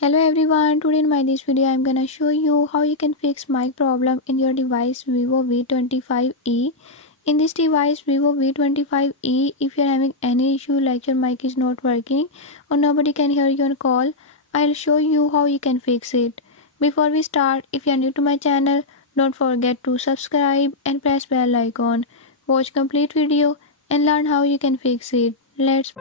Hello everyone, today in my this video I'm gonna show you how you can fix mic problem in your device Vivo V25e. In this device Vivo V25e, if you're having any issue like your mic is not working or nobody can hear you on call, I'll show you how you can fix it. Before we start, if you're new to my channel, don't forget to subscribe and press bell icon. Watch complete video and learn how you can fix it. Let's